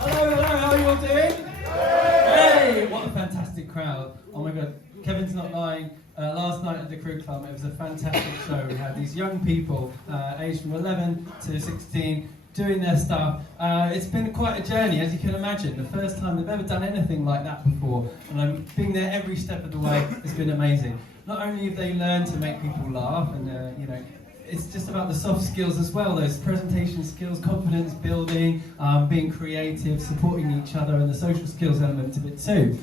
Hello, how are you all doing? Hey, what a fantastic crowd. Oh my God, Kevin's not lying. Last night at the Crew Club, it was a fantastic show. We had these young people, aged from 11 to 16, doing their stuff. It's been quite a journey, as you can imagine. The first time they've ever done anything like that before. And being there every step of the way has been amazing. Not only have they learned to make people laugh, and it's just about the soft skills as well, those presentation skills, confidence building, being creative, supporting each other, and the social skills element of it too.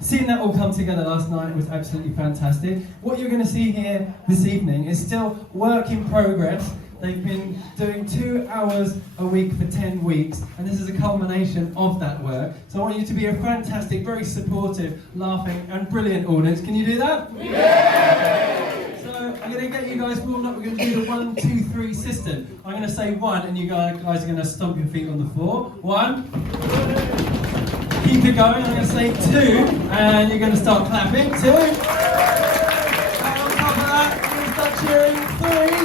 Seeing that all come together last night was absolutely fantastic. What you're going to see here this evening is still work in progress. They've been doing 2 hours a week for 10 weeks, and this is a culmination of that work. So I want you to be a fantastic, very supportive, laughing, and brilliant audience. Can you do that? Yeah! So I'm going to get you guys warmed up. We're going to do the 1, 2, 3 system. I'm going to say 1, and you guys are going to stomp your feet on the floor. 1. Keep it going. I'm going to say 2, and you're going to start clapping. 2. And on top of that, you're going to start cheering. 3.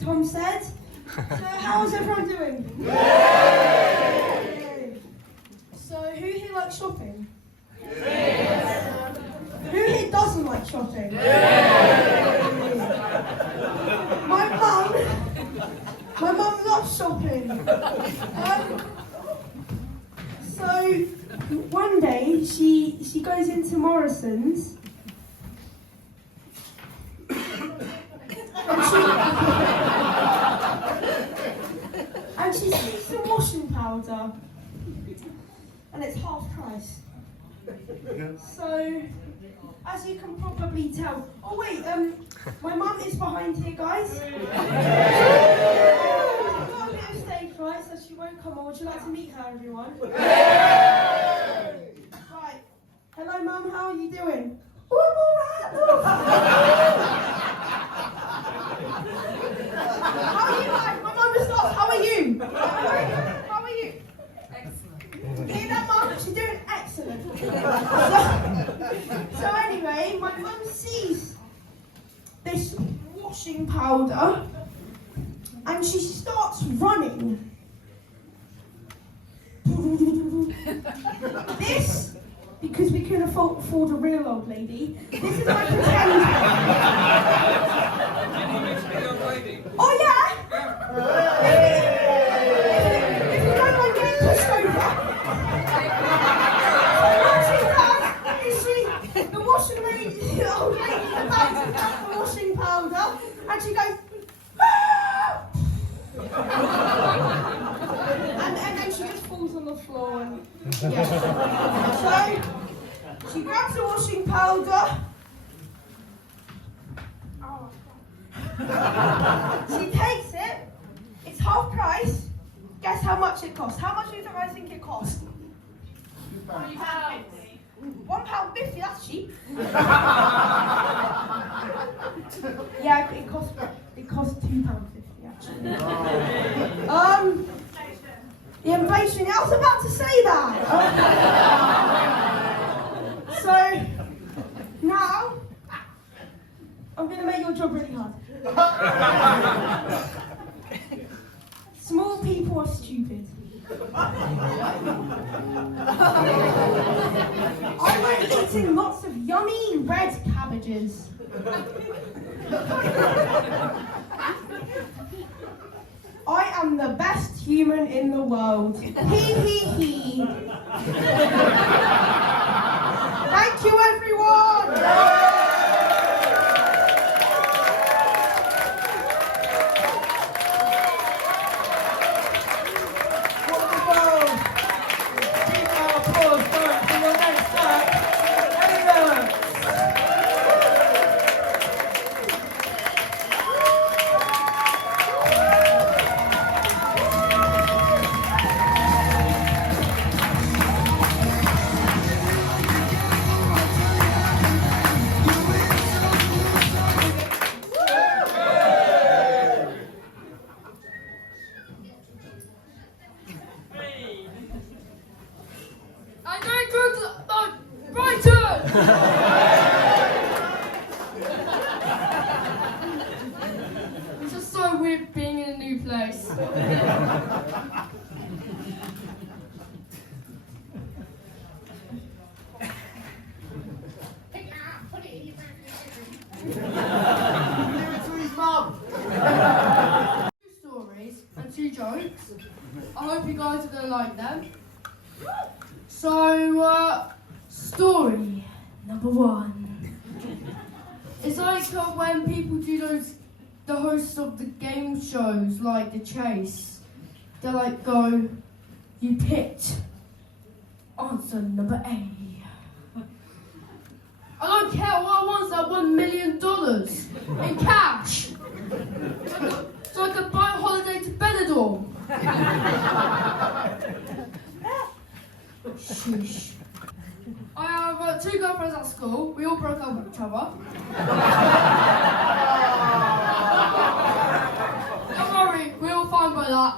Tom said. So how's everyone doing? Yay! So who here likes shopping? Yes. Who here doesn't like shopping? Yes. My mum loves shopping. So one day she goes into Morrison's. And she sees some washing powder, and it's half price. So, as you can probably tell, oh wait, my mum is behind here, guys. She's got a bit of stage fright, so she won't come on. Would you like to meet her, everyone? Right. Hello, Mum. How are you doing? Oh, I'm all right. How are you guys? My mum just asked, how are you? How are you? Excellent. Hear that, Mum? She's doing excellent. So anyway, my mum sees this washing powder and she starts running. This, because we couldn't afford a real old lady, this is my pretend one. Oh yeah? If you don't mind getting pushed over. What she does is the washing lady, the old lady, the bags of the washing powder, and she goes, ah! and then she just falls on the floor. And, yeah. So she grabs the washing powder. She takes it, it's half price. Guess how much it costs? How much do you guys think it costs? £1.50. £1.50, that's cheap. Yeah, it costs £2.50 actually. The inflation, I was about to say that. So, now, I'm going to make your job really hard. Small people are stupid. I went eating lots of yummy red cabbages. I am the best human in the world. Hee hee hee. Thank you, everyone. It's just so weird being in a new place. Two stories and two jokes. I hope you guys are going to like them. So, story number one. It's like when people do the hosts of the game shows, like The Chase, they like go, you picked answer number A. I don't care what I want, that $1 million in cash. So I could buy a holiday to Benidorm. Sheesh. I have two girlfriends at school. We all broke up with each other. Don't worry, we're all fine by that.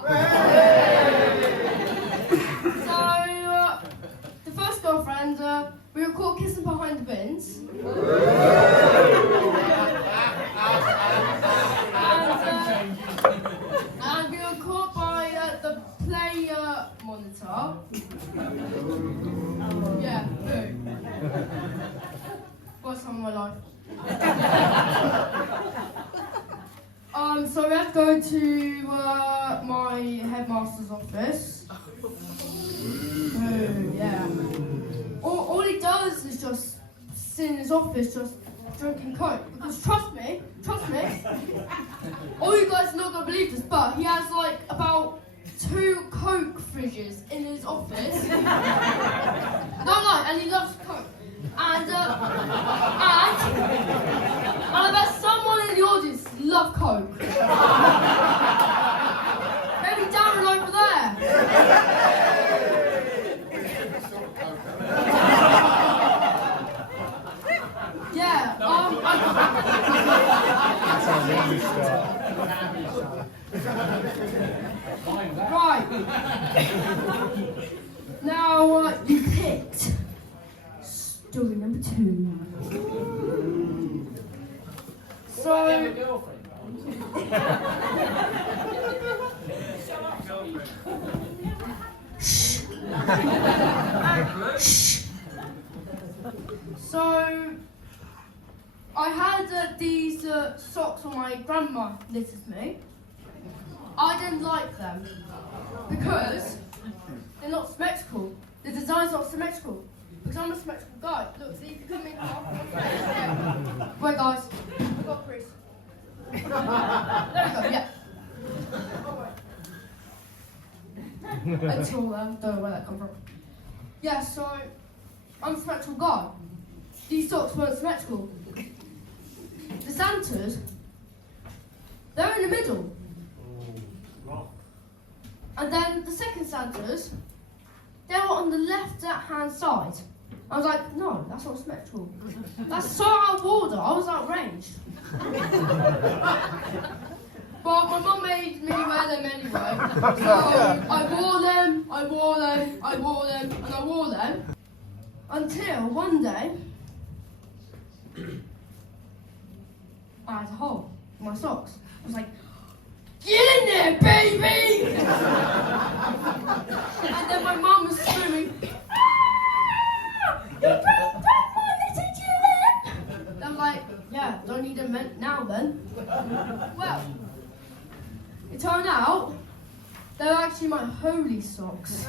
So, the first girlfriend, we were caught kissing behind the bins. And we were caught by the play monitor. Yeah, boo. Worst time of my life. So we had to go to my headmaster's office. Boo, yeah. All he does is just sit in his office, just drinking Coke. Because trust me, all you guys are not gonna believe this, but he has like about 2 Coke fridges in his office. No lie, and he loves Coke. And I bet someone in the audience love Coke. Maybe Darren over there. Yeah, right. Now, you picked story number 2. So... Shh. So, I had these socks on my grandma knitted me. I didn't like them because they're not symmetrical. The design's not symmetrical because I'm a symmetrical guy. Look, see, you can cut me in half. Wait, guys, I've got a crease. There we go, yeah. Until don't know where that come from. Yeah, so I'm a symmetrical guy. These socks weren't symmetrical. The Santas, they're in the middle. And then the second Santas, they were on the left-hand side. I was like, no, that's not symmetrical. That's so out of order. I was outraged. But my mum made me wear them anyway. So I wore them, and I wore them. Until one day, I had a hole in my socks. I was like, get in there, baby! And then my mum was screaming, ah! You broke my little Julian! I'm like, yeah, don't need them now then. Well, it turned out they were actually my holy socks.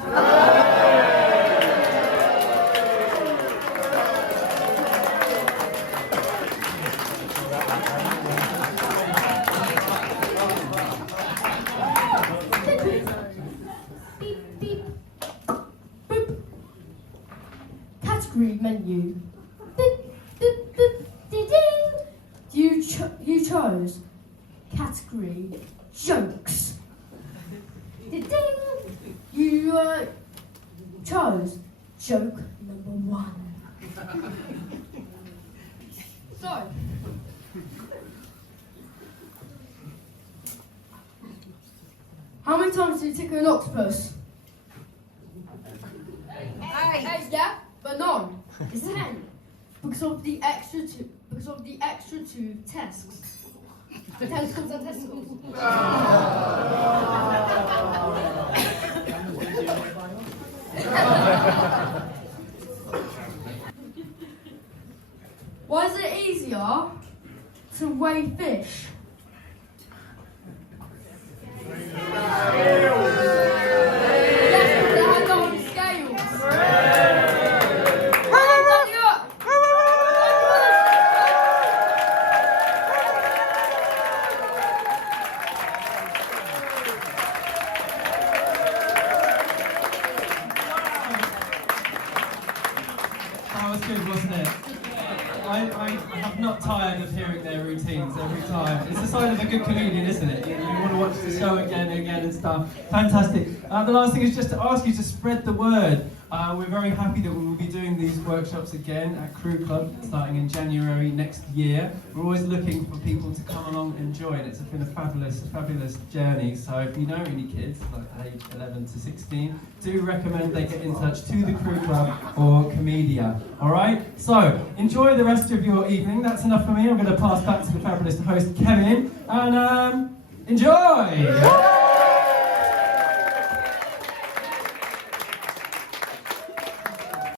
Menu. You chose category jokes. You chose joke number 1. So, how many times did you tickle an octopus? 8, yeah? But no, it's 10. because of the extra two tests. Testicles and testicles. Why is it easier to weigh fish? That was good, wasn't it? I have not tired of hearing their routines every time. It's a sign of a good comedian, isn't it? You want to watch the show again and again and stuff. Fantastic. The last thing is just to ask you to spread the word. We're very happy that we will be doing these workshops again at Crew Club starting in January next year. We're always looking for people to come along and join. It's been a fabulous journey. So if you know any kids, like age 11 to 16, do recommend they get in touch to the Crew Club or Komedia. Alright? So, enjoy the rest of your evening. That's enough for me. I'm going to pass back to the fabulous host, Kevin, and enjoy!